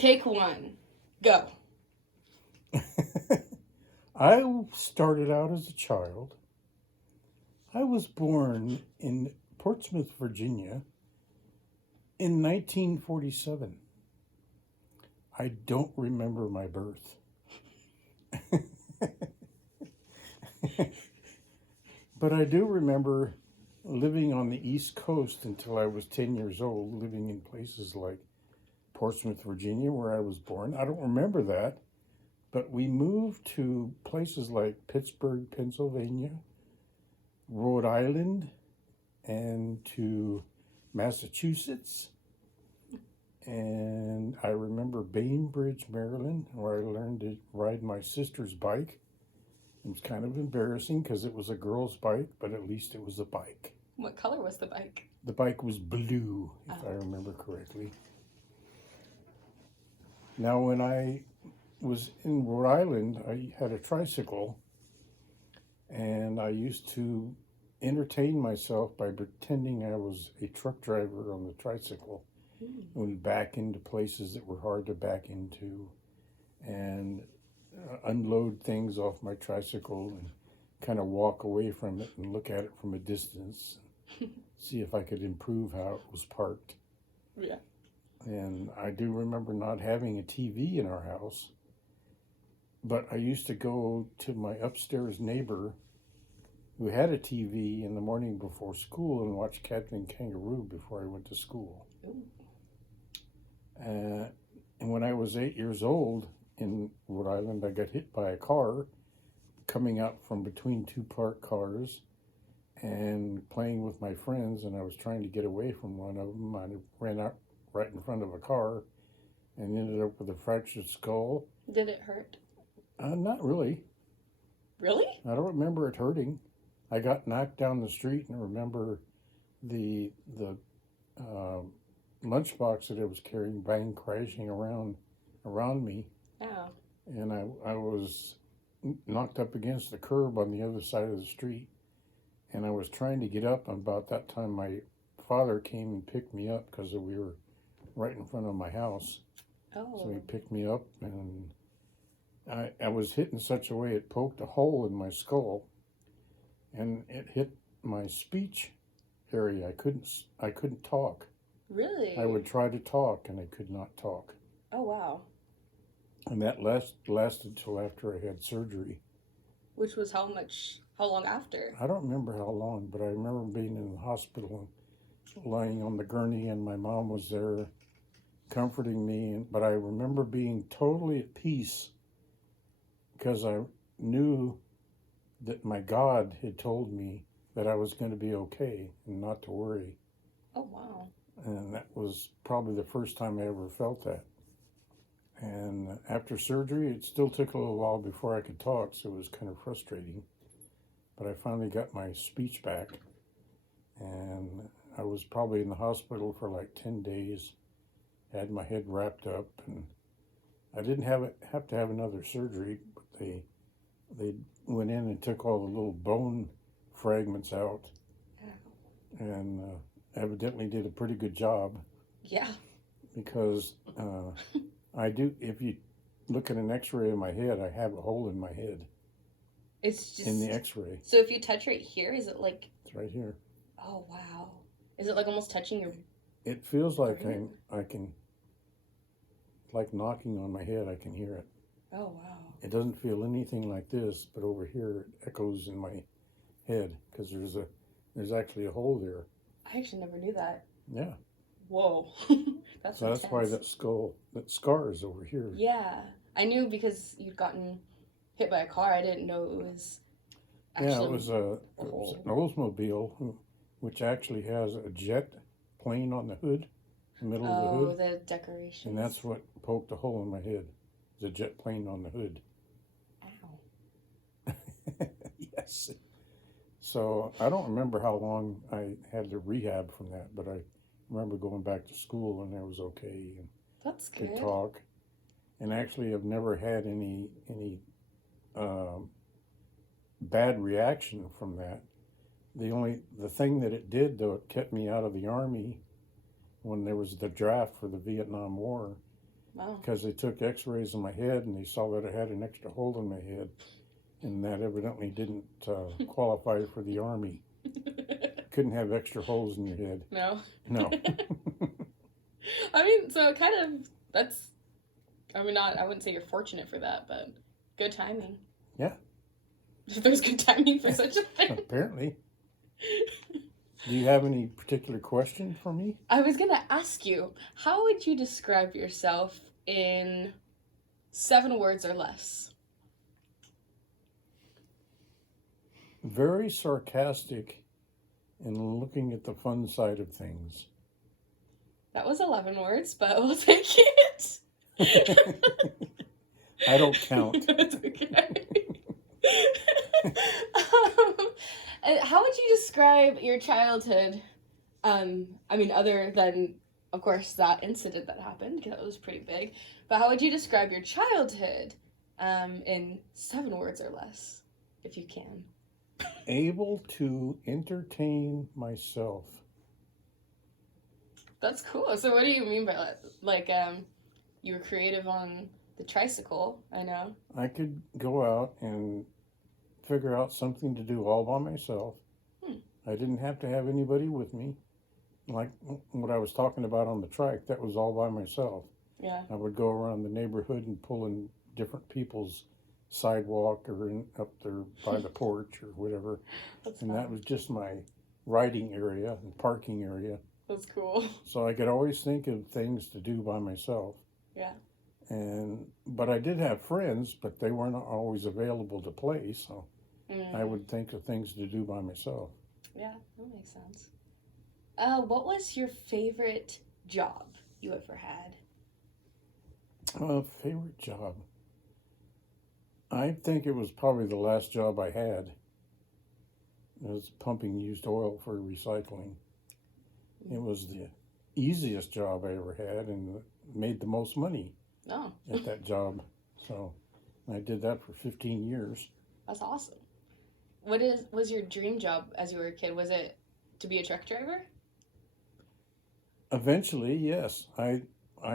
Take one. Go. I started out as a child. I was born in Portsmouth, Virginia in 1947. I don't remember my birth. But I do remember living on the East Coast until I was 10 years old, living in places like Portsmouth, Virginia, where I was born. I don't remember that, but we moved to places like Pittsburgh, Pennsylvania, Rhode Island, and to Massachusetts. And I remember Bainbridge, Maryland, where I learned to ride my sister's bike. It was kind of embarrassing because it was a girl's bike, but at least it was a bike. What color was the bike? The bike was blue, if I remember correctly. Now, when I was in Rhode Island, I had a tricycle, and I used to entertain myself by pretending I was a truck driver on the tricycle. And back into places that were hard to back into, and unload things off my tricycle and kind of walk away from it and look at it from a distance, see if I could improve how it was parked. Yeah. And I do remember not having a TV in our house, but I used to go to my upstairs neighbor who had a TV in the morning before school and watch Captain Kangaroo before I went to school. And when I was 8 years old in Rhode Island, I got hit by a car coming out from between two parked cars and playing with my friends, and I was trying to get away from one of them. I ran out right in front of a car and ended up with a fractured skull. Did it hurt? Not really. Really? I don't remember it hurting. I got knocked down the street and remember the lunchbox that I was carrying bang crashing around me. Oh. And I was knocked up against the curb on the other side of the street, and I was trying to get up, and about that time my father came and picked me up because we were right in front of my house. Oh. So he picked me up, and I was hit in such a way it poked a hole in my skull, and it hit my speech area. I couldn't talk. Really? I would try to talk, and I could not talk. Oh, wow. And that lasted till after I had surgery. Which was how long after? I don't remember how long, but I remember being in the hospital and lying on the gurney, and my mom was there comforting me. But I remember being totally at peace because I knew that my God had told me that I was going to be okay and not to worry. Oh, wow. And that was probably the first time I ever felt that. And after surgery, it still took a little while before I could talk, so it was kind of frustrating. But I finally got my speech back, and I was probably in the hospital for like 10 days, had my head wrapped up, and I didn't have to have another surgery, but they went in and took all the little bone fragments out, and evidently did a pretty good job. Yeah. Because if you look at an x-ray of my head, I have a hole in my head. It's just... in the x-ray. So if you touch right here, is it like... It's right here. Oh, wow. Is it like almost touching your... It feels like I can... like knocking on my head, I can hear it. Oh, wow. It doesn't feel anything like this, but over here it echoes in my head because there's actually a hole there. I actually never knew that. Yeah. Whoa. That's why that scar is over here. Yeah. I knew because you'd gotten hit by a car. I didn't know it was actually... Yeah, it was an Oldsmobile, which actually has a jet plane on the hood, the middle of the hood. Oh, the decorations. And that's what poked a hole in my head, the jet plane on the hood. Ow. Yes. So I don't remember how long I had to rehab from that, but I remember going back to school and I was okay and That's good. could talk. And actually, I've never had any bad reaction from that. The thing that it did, though, it kept me out of the Army when there was the draft for the Vietnam War. Wow. because they took x-rays of my head and they saw that I had an extra hole in my head, and that evidently didn't qualify for the Army. Couldn't have extra holes in your head. No. No. I mean, so kind of, that's, I mean, not, I wouldn't say you're fortunate for that, but good timing. Yeah. There's good timing for such a thing. Apparently. Do you have any particular question for me? I was going to ask you, how would you describe yourself in 7 words or less? Very sarcastic and looking at the fun side of things. That was 11 words, but we'll take it. I don't count. That's okay. How would you describe your childhood? I mean, other than, of course, that incident that happened, because that was pretty big. But how would you describe your childhood in 7 words or less, if you can? Able to entertain myself. That's cool. So what do you mean by that? Like, you were creative on the tricycle, I know. I could go out and figure out something to do all by myself. I didn't have to have anybody with me. Like what I was talking about on the trike, that was all by myself. Yeah. I would go around the neighborhood and pull in different people's sidewalk or up there by the porch or whatever. That's And fun. that was just my riding area and parking area. That's cool. So I could always think of things to do by myself. Yeah. But I did have friends, but they weren't always available to play, so I would think of things to do by myself. Yeah, that makes sense. What was your favorite job you ever had? Favorite job? I think it was probably the last job I had. It was pumping used oil for recycling. It was the easiest job I ever had and made the most money Oh, at that job. So I did that for 15 years. that's awesome. Was your dream job as you were a kid? Was it to be a truck driver? Eventually, yes. I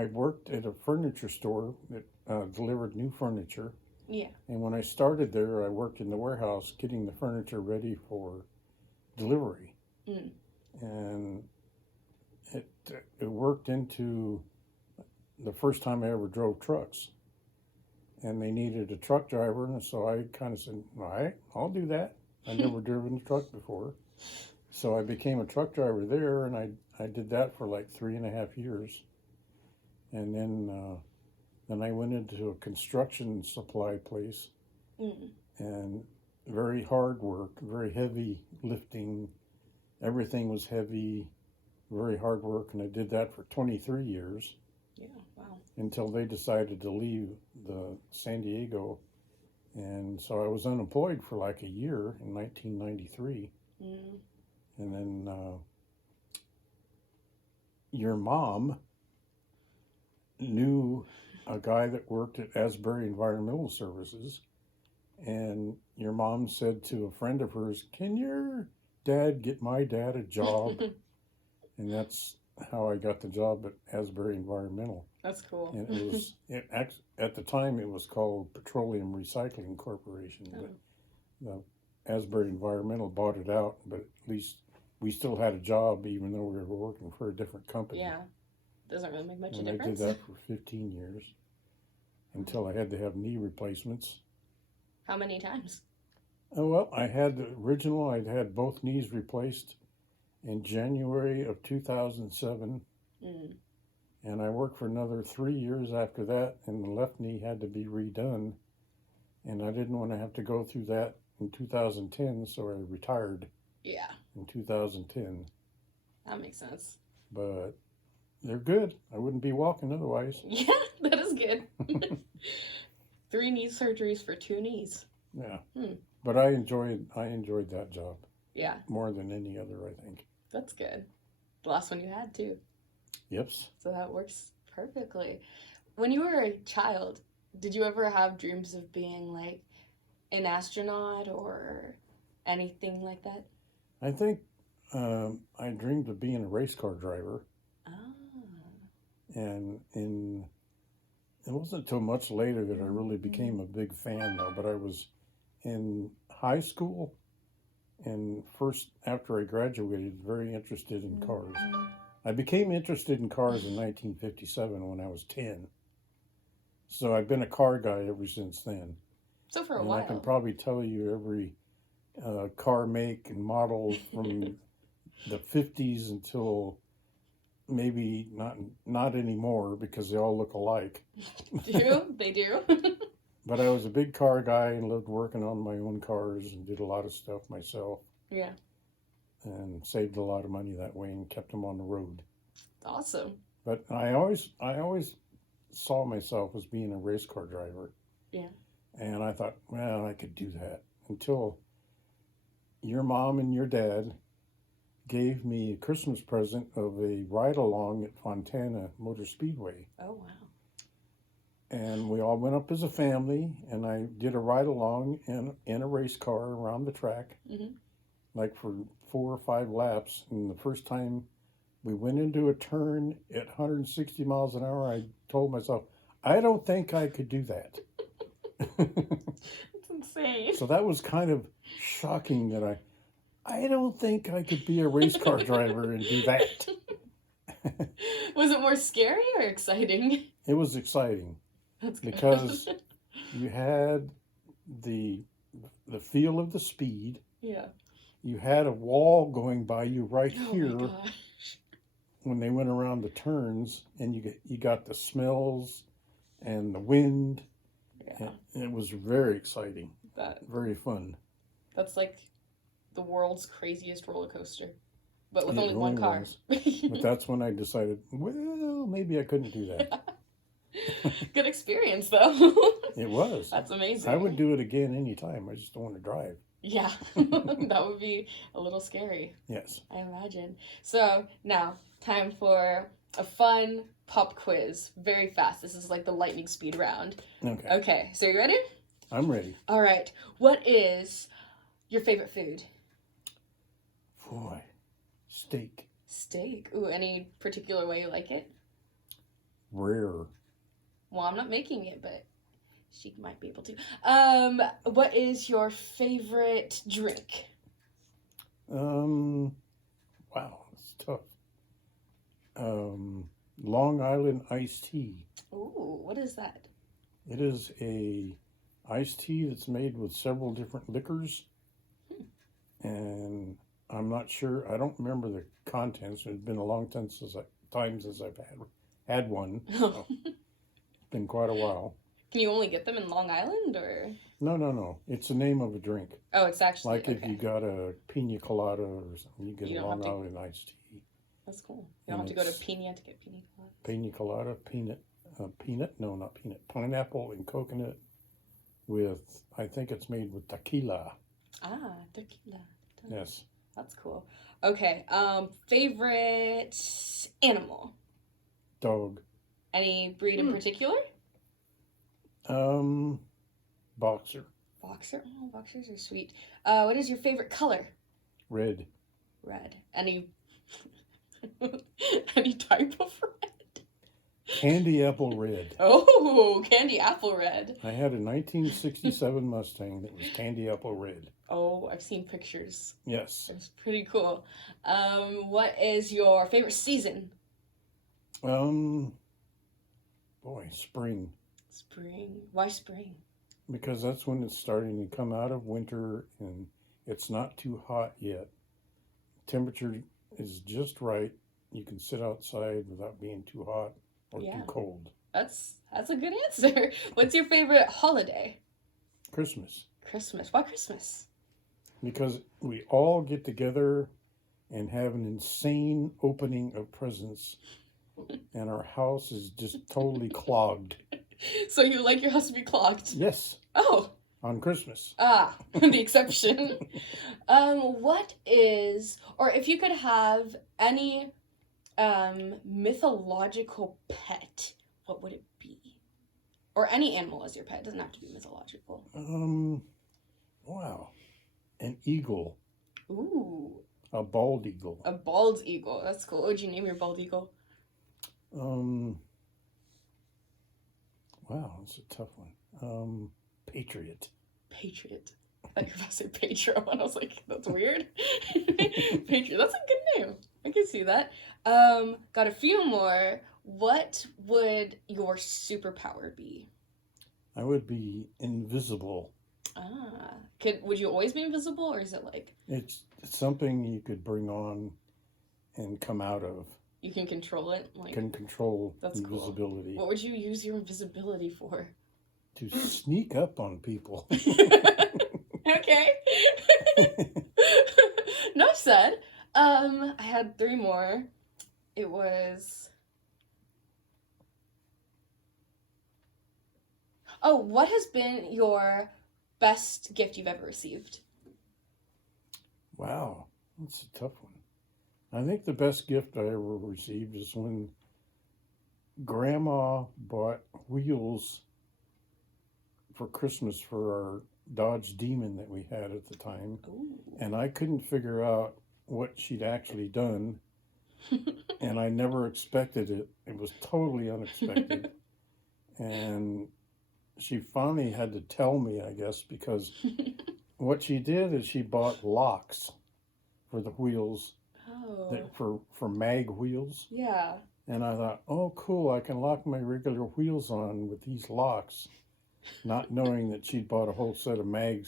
worked at a furniture store that delivered new furniture. Yeah. And when I started there, I worked in the warehouse getting the furniture ready for delivery. And it worked into the first time I ever drove trucks. And they needed a truck driver, and so I kind of said, all right, I'll do that. I'd never driven a truck before. So I became a truck driver there, and I did that for like 3.5 years. And then I went into a construction supply place, and very hard work, very heavy lifting. Everything was heavy, very hard work, and I did that for 23 years. Yeah, wow. Until they decided to leave the San Diego. And so I was unemployed for like a year in 1993. And then your mom knew a guy that worked at Asbury Environmental Services. And your mom said to a friend of hers, can your dad get my dad a job? And that's how I got the job at Asbury Environmental. That's cool. And it was at the time it was called Petroleum Recycling Corporation, but the Asbury Environmental bought it out. But at least we still had a job, even though we were working for a different company. Yeah, doesn't really make much and difference. I did that for 15 years until I had to have knee replacements. How many times? Well, I had the original. I'd had both knees replaced in January of 2007. And I worked for another 3 years after that, and the left knee had to be redone. And I didn't want to have to go through that in 2010, so I retired in 2010. That makes sense. But they're good. I wouldn't be walking otherwise. Yeah, that is good. 3 knee surgeries for 2 knees. Yeah. But I enjoyed that job. Yeah. More than any other, I think. That's good. The last one you had, too. Yep. So that works perfectly. When you were a child, did you ever have dreams of being like an astronaut or anything like that? I think I dreamed of being a race car driver. Oh. And in wasn't until much later that I really became a big fan, though. But I was in high school and first after I graduated, very interested in cars. I became interested in cars in 1957 when I was 10. So I've been a car guy ever since then. So for a And while. I can probably tell you every car make and model from the 50s until maybe not anymore because they all look alike. They do. But I was a big car guy and loved working on my own cars and did a lot of stuff myself Yeah. and saved a lot of money that way and kept them on the road. Awesome. But I always saw myself as being a race car driver. Yeah. And I thought, well, I could do that until your mom and your dad gave me a Christmas present of a ride along at Fontana Motor Speedway. Oh, wow. And we all went up as a family, and I did a ride along in a race car around the track, like for 4 or 5 laps. And the first time we went into a turn at 160 miles an hour, I told myself, I don't think I could do that. That's insane. So that was kind of shocking that I don't think I could be a race car driver and do that. Was it more scary or exciting? It was exciting. That's good. Because you had the feel of the speed. Yeah. You had a wall going by you right here Oh my gosh. when they went around the turns, and you got the smells and the wind. Yeah. And it was very exciting, That very fun. that's like the world's craziest roller coaster, but with It only one really car. was. But that's when I decided, well, maybe I couldn't do that. Good experience, though. It was. That's amazing. I would do it again anytime. I just don't want to drive. Yeah, that would be a little scary, Yes. I imagine. So now, time for a fun pop quiz. Very fast. This is like the lightning speed round. Okay. Okay, so you ready? I'm ready. All right. What is your favorite food? Boy, steak. Steak. Ooh, any particular way you like it? Rare. Well, I'm not making it, but she might be able to. What is your favorite drink? Wow, it's tough. Long Island iced tea. Ooh, what is that? It is a iced tea that's made with several different liquors, and I'm not sure. I don't remember the contents. It's been a long time since I've had one. So it's been quite a while. Can you only get them in Long Island, or? No. It's the name of a drink. Oh, it's actually Like if you got a pina colada or something, you get You a don't Long have to- Island iced tea. That's cool. You don't And have to go to it's- Pina to get pina colada. Pina colada, not peanut, pineapple and coconut with, I think it's made with tequila. Ah, tequila. Yes. That's cool. Okay. Favorite animal? Dog. Any breed in particular? Boxer. Boxer. Oh, boxers are sweet. What is your favorite color? Red. Red. Any any type of red? Candy apple red. Oh, candy apple red. I had a 1967 Mustang that was candy apple red. Oh, I've seen pictures. Yes. It's pretty cool. What is your favorite season? Boy, spring. Spring. Why spring? Because that's when it's starting to come out of winter and it's not too hot yet. Temperature is just right. You can sit outside without being too hot or Yeah. too cold. That's a good answer. What's your favorite holiday? Christmas. Christmas. Why Christmas? Because we all get together and have an insane opening of presents and our house is just totally clogged. So you like your house to be clogged? Yes, Oh, on Christmas. the exception. What is, or if you could have any mythological pet, what would it be? Or any animal as your pet. It doesn't have to be mythological. Wow. An eagle. Ooh, A bald eagle. a bald eagle. That's cool. What would you name your bald eagle? Wow, that's a tough one. Patriot. Patriot. I thought you were about to say Patro, and I was like, that's weird. Patriot. That's a good name. I can see that. Got a few more. What would your superpower be? I would be invisible. Ah. Would you always be invisible, or is it like It's something you could bring on and come out of. you can control it? Like, Can control That's cool. invisibility. what would you use your invisibility for? To sneak up on people. Okay. Enough said. I had three more. It was. Oh, what has been your best gift you've ever received? Wow, that's a tough one. I think the best gift I ever received is when Grandma bought wheels for Christmas for our Dodge Demon that we had at the time. Ooh. And I couldn't figure out what she'd actually done, and I never expected it. It was totally unexpected. And she finally had to tell me, I guess, because what she did is she bought locks for the wheels, Oh. for mag wheels. Yeah. And I thought, oh, cool, I can lock my regular wheels on with these locks, not knowing that she'd bought a whole set of mag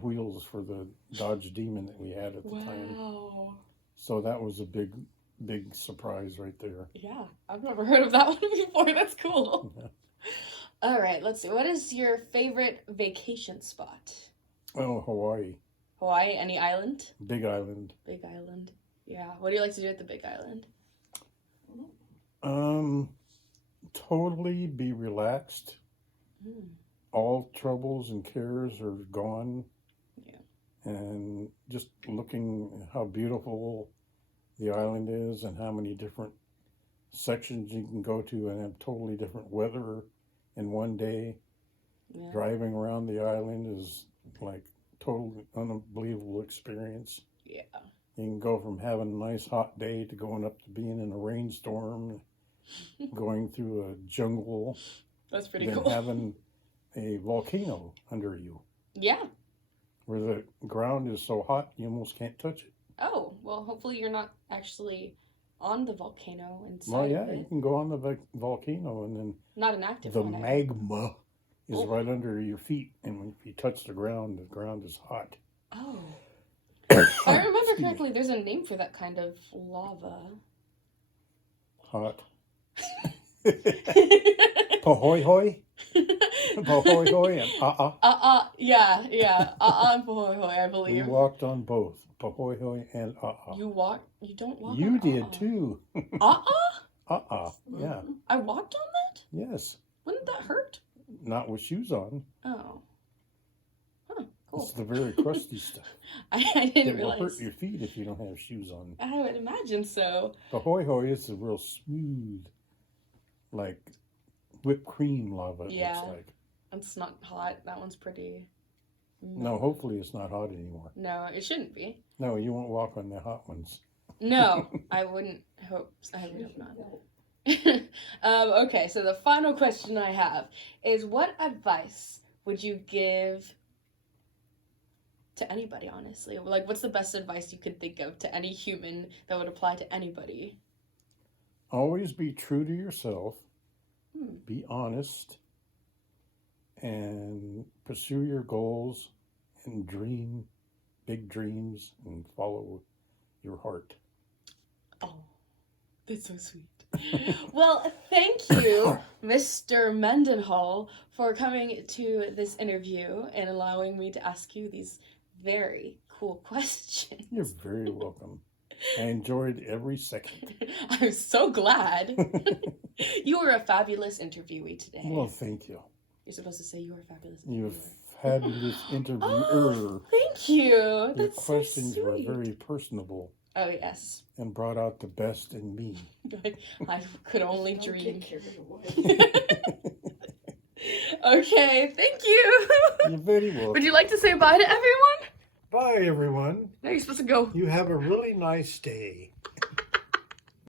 wheels for the Dodge Demon that we had at the time. Wow. So that was a big surprise right there. Yeah, I've never heard of that one before. That's cool. Yeah. All right, let's see. What is your favorite vacation spot? Oh, Hawaii, Hawaii, any island? Big Island. Big Island. Yeah. What do you like to do at the Big Island? Totally be relaxed. Mm. All troubles and cares are gone. Yeah. And just looking at how beautiful the island is and how many different sections you can go to and have totally different weather in one day. Yeah. Driving around the island is like total unbelievable experience. Yeah. You can go from having a nice hot day to going up to being in a rainstorm, going through a jungle, That's pretty then cool. having a volcano under you, Yeah. where the ground is so hot you almost can't touch it. Oh, well, hopefully you're not actually on the volcano inside Well, yeah, of you it. can go on the volcano, and then Not an active the one. magma is Oh. right under your feet, and when you touch the ground is hot. Oh. If I remember Excuse me. correctly, there's a name for that kind of lava. Hot. Pahoy hoy, pahoy hoy, and Yeah. And Pahoy Hoy, I We believe. walked on both pahoy hoy and You don't walk You on did too. Yeah. I walked on that? Yes. Wouldn't that hurt? Not with shoes on. Oh. Huh, It's cool. the very crusty stuff. I It didn't will hurt realize. your feet if you don't have shoes on. I would imagine so. Pahoy hoy is a real smooth, like whipped cream lava. It Yeah. looks like. It's not hot. That one's pretty. No, hopefully it's not hot anymore. No, it shouldn't be. No, you won't walk on the hot ones. No, I wouldn't hope. I would hope not. Okay, so the final question I have is, what advice would you give to anybody, honestly? Like, what's the best advice you could think of to any human that would apply to anybody? Always be true to yourself. Hmm. Be honest. And pursue your goals and dream big dreams and follow your heart. Oh, that's so sweet. Well, thank you, Mr. Mendenhall, for coming to this interview and allowing me to ask you these very cool questions. You're very welcome. I enjoyed every second. I'm so glad. You were a fabulous interviewee today. Well, thank you. You're supposed to say you were a fabulous You're a interviewer. fabulous interviewer. Oh, thank you. Your That's questions so were sweet. very personable Oh, yes. and brought out the best in me. I could only Don't dream. get carried away. Okay, thank you. You're very welcome. Would you like to say bye to everyone? Bye, everyone. No, you're supposed to go. You have a really nice day.